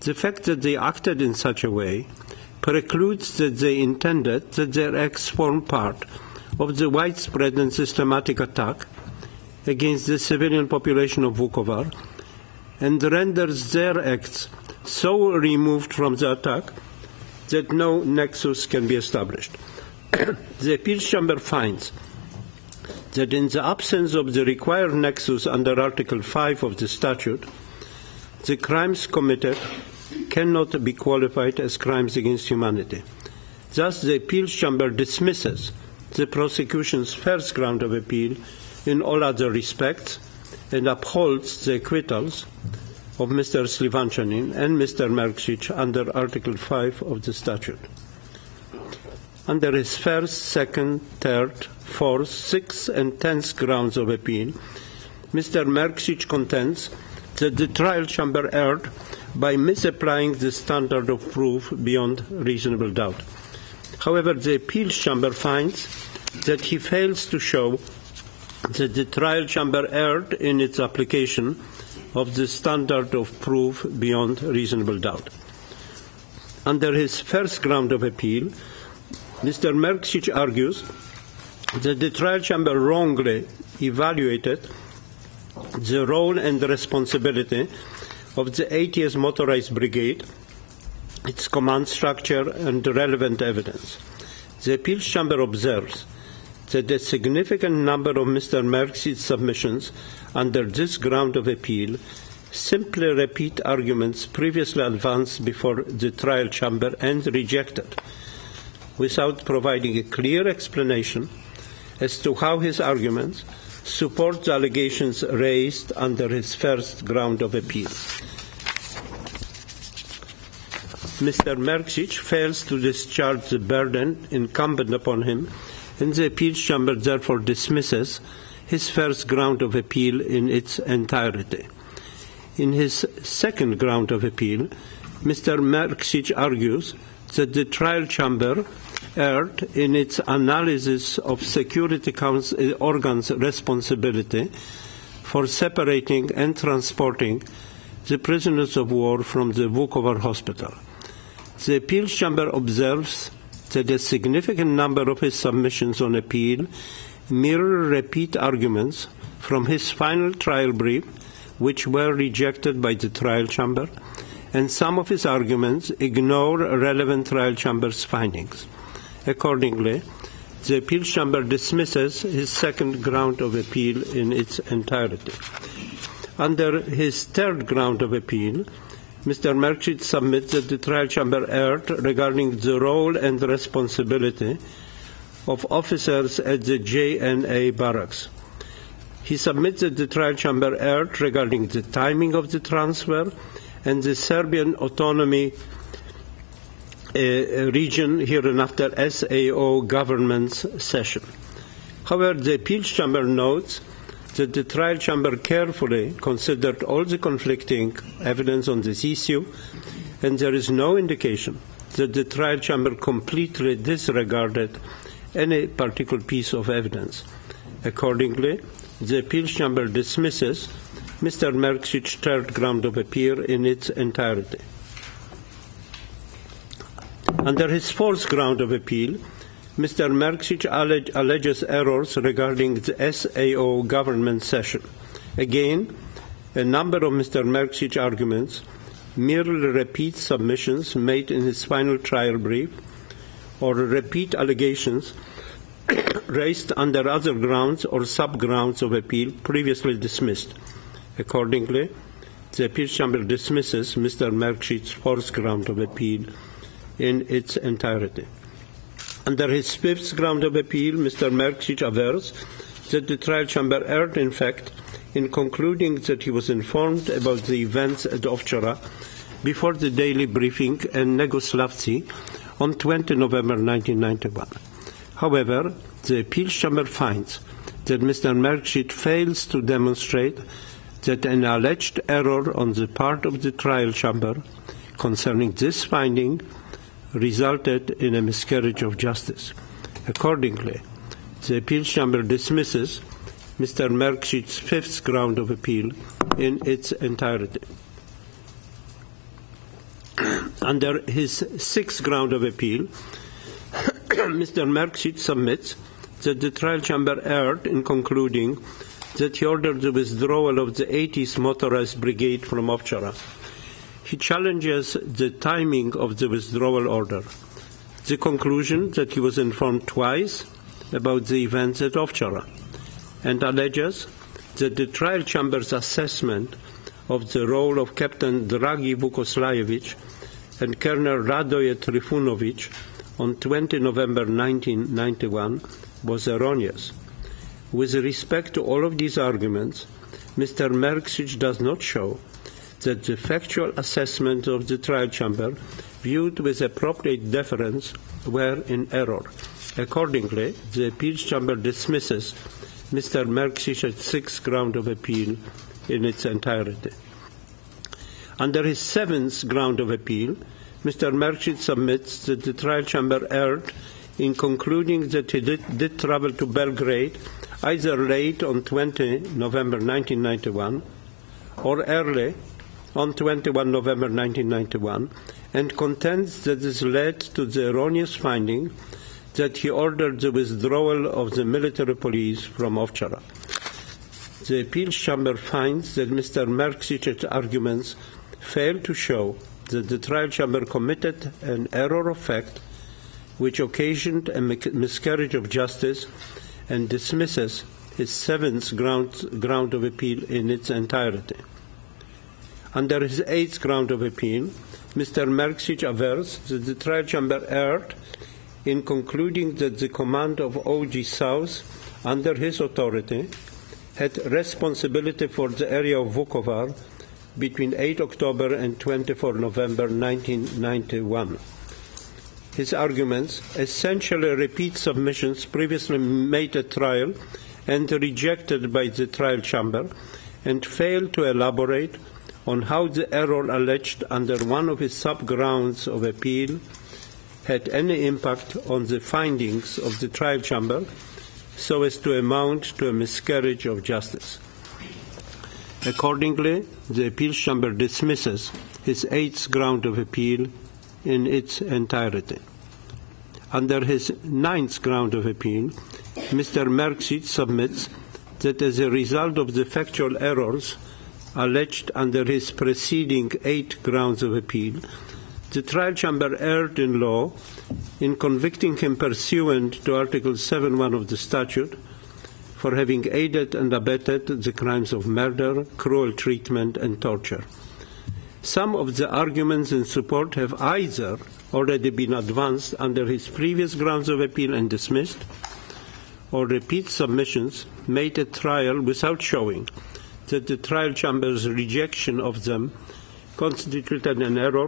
The fact that they acted in such a way precludes that they intended that their acts form part of the widespread and systematic attack against the civilian population of Vukovar, and renders their acts so removed from the attack that no nexus can be established. The Appeals Chamber finds that in the absence of the required nexus under Article 5 of the statute, the crimes committed cannot be qualified as crimes against humanity. Thus, the Appeals Chamber dismisses the prosecution's first ground of appeal in all other respects and upholds the acquittals of Mr. Šljivančanin and Mr. Mrkšić under Article 5 of the statute. Under his first, second, third, fourth, sixth, and 10th grounds of appeal, Mr. Mrkšić contends that the trial chamber erred by misapplying the standard of proof beyond reasonable doubt. However, the Appeals Chamber finds that he fails to show that the trial chamber erred in its application of the standard of proof beyond reasonable doubt. Under his first ground of appeal, Mr. Mrkšić argues that the trial chamber wrongly evaluated the role and responsibility of the 80th Motorized Brigade, its command structure, and relevant evidence. The Appeals Chamber observes that a significant number of Mr. Mrkšić's submissions under this ground of appeal simply repeat arguments previously advanced before the trial chamber and rejected, without providing a clear explanation as to how his arguments support the allegations raised under his first ground of appeal. Mr. Mrkšić fails to discharge the burden incumbent upon him, and the Appeals Chamber therefore dismisses his first ground of appeal in its entirety. In his second ground of appeal, Mr. Mrkšić argues that the trial chamber erred in its analysis of security organs' responsibility for separating and transporting the prisoners of war from the Vukovar hospital. The Appeals Chamber observes that a significant number of his submissions on appeal mirror repeat arguments from his final trial brief, which were rejected by the trial chamber, and some of his arguments ignore relevant trial chamber's findings. Accordingly, the Appeals Chamber dismisses his second ground of appeal in its entirety. Under his third ground of appeal, Mr. Mrkšić submits that the trial chamber erred regarding the role and responsibility of officers at the JNA barracks. He submits that the trial chamber erred regarding the timing of the transfer and the Serbian autonomy region, hereinafter SAO government's session. However, the Appeals Chamber notes that the trial chamber carefully considered all the conflicting evidence on this issue, and there is no indication that the trial chamber completely disregarded any particular piece of evidence. Accordingly, the Appeals Chamber dismisses Mr. Mrkšić's third ground of appeal in its entirety. Under his fourth ground of appeal, Mr. Mrkšić alleges errors regarding the SAO government session. Again, a number of Mr. Mrkšić's arguments merely repeat submissions made in his final trial brief or repeat allegations raised under other grounds or sub-grounds of appeal previously dismissed. Accordingly, the Appeals Chamber dismisses Mr. Mrkšić's fourth ground of appeal in its entirety. Under his fifth ground of appeal, Mr. Mrkšić avers that the trial chamber erred, in fact, in concluding that he was informed about the events at Ovčara before the daily briefing in Yugoslav on 20 November 1991. However, the Appeals Chamber finds that Mr. Mrkšić fails to demonstrate that an alleged error on the part of the trial chamber concerning this finding resulted in a miscarriage of justice. Accordingly, the Appeals Chamber dismisses Mr. Mrkšić's fifth ground of appeal in its entirety. Under his sixth ground of appeal, Mr. Mrkšić submits that the trial chamber erred in concluding that he ordered the withdrawal of the 80th Motorized Brigade from Ovčara. He challenges the timing of the withdrawal order, the conclusion that he was informed twice about the events at Ovčara, and alleges that the trial chamber's assessment of the role of Captain Dragi Vukoslajević and Colonel Radoje Trifunović on 20 November 1991 was erroneous. With respect to all of these arguments, Mr. Mrkšić does not show that the factual assessment of the trial chamber, viewed with appropriate deference, were in error. Accordingly, the appeals chamber dismisses Mr. Mrkšić's sixth ground of appeal in its entirety. Under his seventh ground of appeal, Mr. Mrkšić submits that the trial chamber erred in concluding that he did travel to Belgrade either late on 20 November 1991 or early on 21 November 1991, and contends that this led to the erroneous finding that he ordered the withdrawal of the military police from Ovčara. The appeals chamber finds that Mr. Mrkšić's arguments fail to show that the trial chamber committed an error of fact which occasioned a miscarriage of justice, and dismisses his seventh ground of appeal in its entirety. Under his eighth ground of appeal, Mr. Mrkšić avers that the trial chamber erred in concluding that the command of OG South, under his authority, had responsibility for the area of Vukovar between 8 October and 24 November 1991. His arguments essentially repeat submissions previously made at trial and rejected by the trial chamber, and fail to elaborate on how the error alleged under one of his sub-grounds of appeal had any impact on the findings of the trial chamber so as to amount to a miscarriage of justice. Accordingly, the appeals chamber dismisses his eighth ground of appeal in its entirety. Under his ninth ground of appeal, Mr. Mrkšić submits that as a result of the factual errors alleged under his preceding 8 grounds of appeal, the trial chamber erred in law in convicting him pursuant to Article 7.1 of the statute for having aided and abetted the crimes of murder, cruel treatment, and torture. Some of the arguments in support have either already been advanced under his previous grounds of appeal and dismissed, or repeat submissions made at trial without showing that the trial chamber's rejection of them constituted an error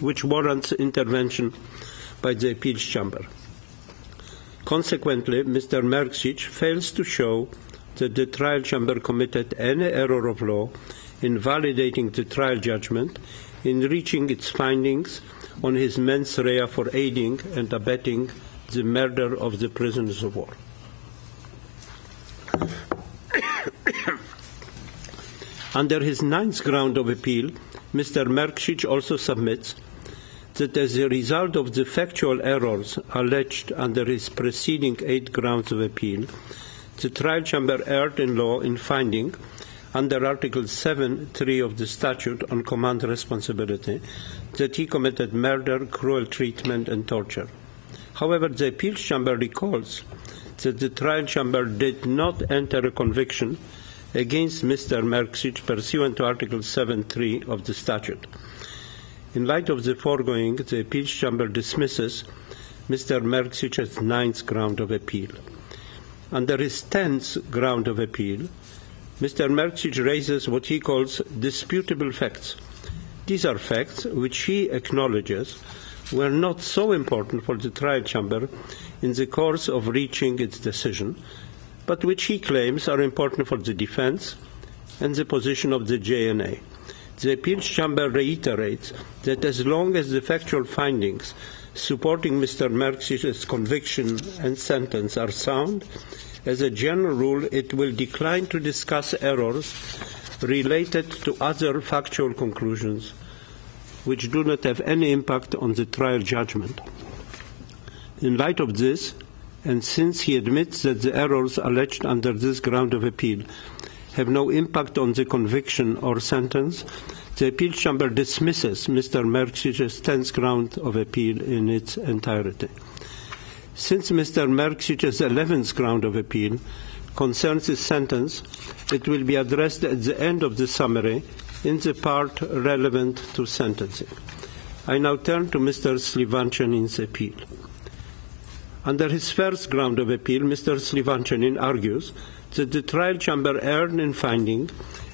which warrants intervention by the appeals chamber. Consequently, Mr. Mrkšić fails to show that the trial chamber committed any error of law in validating the trial judgment in reaching its findings on his mens rea for aiding and abetting the murder of the prisoners of war. Under his ninth ground of appeal, Mr. Mrkšić also submits that as a result of the factual errors alleged under his preceding 8 grounds of appeal, the trial chamber erred in law in finding, under Article 7.3 of the Statute on Command Responsibility, that he committed murder, cruel treatment, and torture. However, the appeals chamber recalls that the trial chamber did not enter a conviction against Mr. Mrkšić pursuant to Article 7.3 of the statute. In light of the foregoing, the appeals chamber dismisses Mr. Mrkšić's ninth ground of appeal. Under his 10th ground of appeal, Mr. Mrkšić raises what he calls disputable facts. These are facts which he acknowledges were not so important for the trial chamber in the course of reaching its decision, but which he claims are important for the defense and the position of the JNA. The appeals chamber reiterates that as long as the factual findings supporting Mr. Mrkšić's conviction and sentence are sound, as a general rule, it will decline to discuss errors related to other factual conclusions which do not have any impact on the trial judgment. In light of this, and since he admits that the errors alleged under this ground of appeal have no impact on the conviction or sentence, the appeal chamber dismisses Mr. Mrkšić's 10th ground of appeal in its entirety. Since Mr. Mrkšić's 11th ground of appeal concerns his sentence, it will be addressed at the end of the summary in the part relevant to sentencing. I now turn to Mr. Šljivančanin's appeal. Under his first ground of appeal, Mr. Šljivančanin argues that the trial chamber erred in finding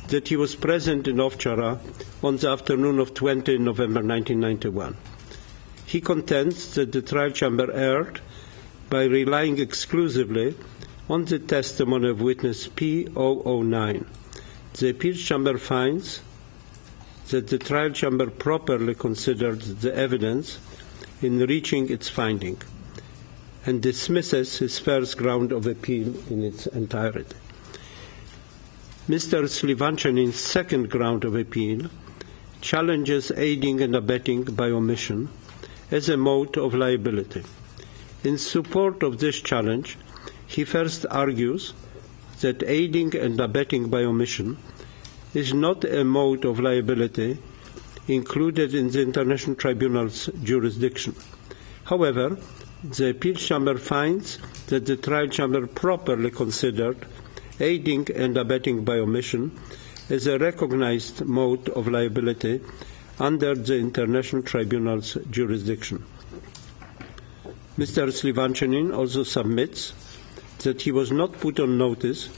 that he was present in Ovčara on the afternoon of 20 November 1991. He contends that the trial chamber erred by relying exclusively on the testimony of witness P009. The appeal chamber finds that the trial chamber properly considered the evidence in reaching its finding and dismisses his first ground of appeal in its entirety. Mr. Šljivančanin's second ground of appeal challenges aiding and abetting by omission as a mode of liability. In support of this challenge, he first argues that aiding and abetting by omission is not a mode of liability included in the International Tribunal's jurisdiction. However, the appeal chamber finds that the trial chamber properly considered aiding and abetting by omission as a recognized mode of liability under the International Tribunal's jurisdiction. Mr. Šljivančanin also submits that he was not put on notice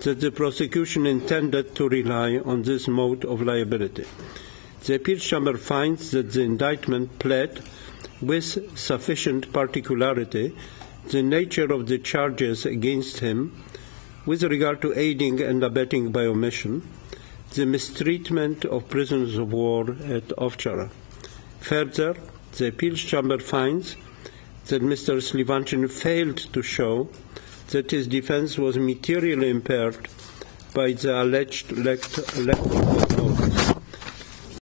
that the prosecution intended to rely on this mode of liability. The appeal chamber finds that the indictment pled with sufficient particularity the nature of the charges against him with regard to aiding and abetting by omission, the mistreatment of prisoners of war at Ovčara. Further, the appeal chamber finds that Mr. Šljivančanin failed to show that his defense was materially impaired by the alleged lack of